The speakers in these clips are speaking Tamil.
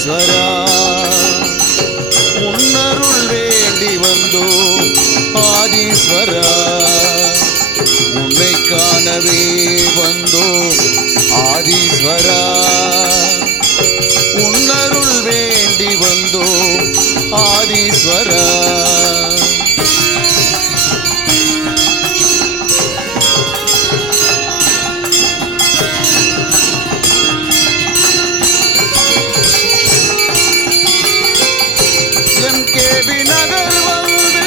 ஆதீஸ்வரா உன்னருள் வேண்டி வந்தோ ஆதீஸ்வரா உன்னை காணவே வந்தோ ஆதீஸ்வரா உன்னருள் வேண்டி வந்தோ ஆதீஸ்வரா நகர் வந்து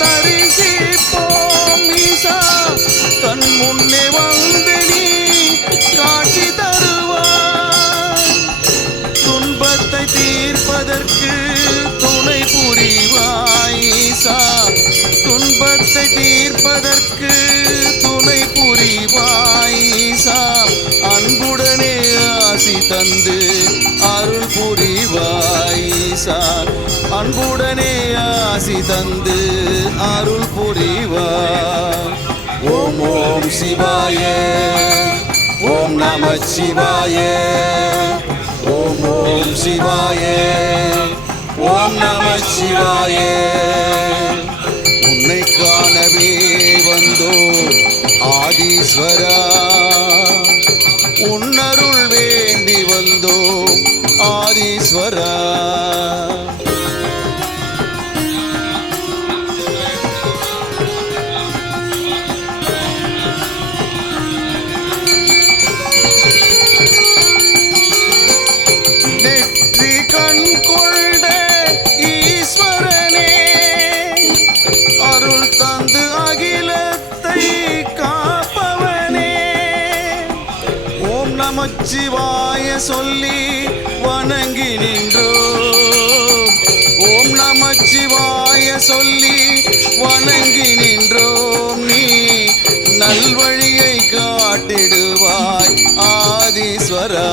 தரிசிப்போம் ஈசா கண் முன்னே வந்து நீ காட்சி தருவாய் துன்பத்தை தீர்ப்பதற்கு துணை புரிவாய் ஈசா துன்பத்தை தீர்ப்பதற்கு துணை புரிவாய் ஈசா அன்புடனே ஆசி தந்து அருள் புரிவாய் ஈசா அன்புடனே ஆசி தந்து அருள் புரிவாய் ஓம் ஓம் சிவாய ஓம் நம சிவாய ஓம் ஓம் சிவாய ஓம் நம சிவாய உன்னை காணவே வந்தோ ஆதீஸ்வரா உன்னருள் வேண்டி வந்தோ ஆதீஸ்வரா நமச்சிவாய சொல்லி வணங்கி நின்றோம் ஓம் நமச்சிவாய சொல்லி வணங்கி நின்றோம் நீ நல்வழியை காட்டிடுவாய் ஆதீஸ்வரா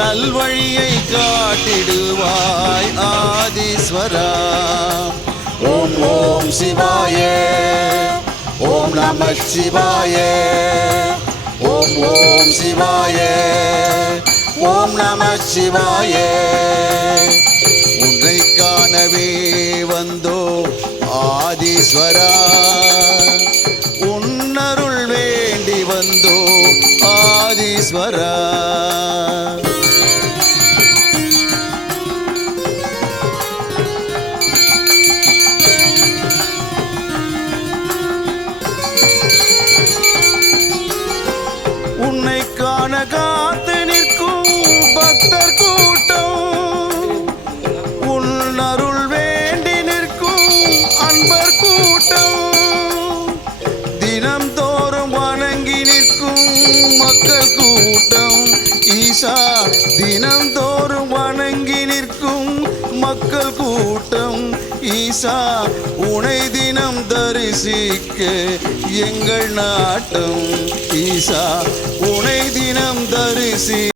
நல்வழியை காட்டிடுவாய் ஆதீஸ்வரா ஓம் ஓம் சிவாய ஓம் நமச்சிவாய ஓம் ஓம் சிவாய ஓம் நம சிவாய உன்னை காணவே வந்தோ ஆதீஸ்வரா உன்னருள் வேண்டி வந்தோ ஆதீஸ்வரா உன்னை காண காத்து நிற்கும் பக்தர் கூட்டம் உன்னருள் வேண்டி நிற்கும் அன்பர் கூட்டம் தினம் தோறும் வணங்கி நிற்கும் மக்கள் கூட்டம் ஈசா தினம் தோறும் வணங்கி நிற்கும் மக்கள் கூட்டம் ஈசா உனை தினம் தரிசிக்க எங்கள் நாட்டம் ஈசா உனை தினம் தரிசி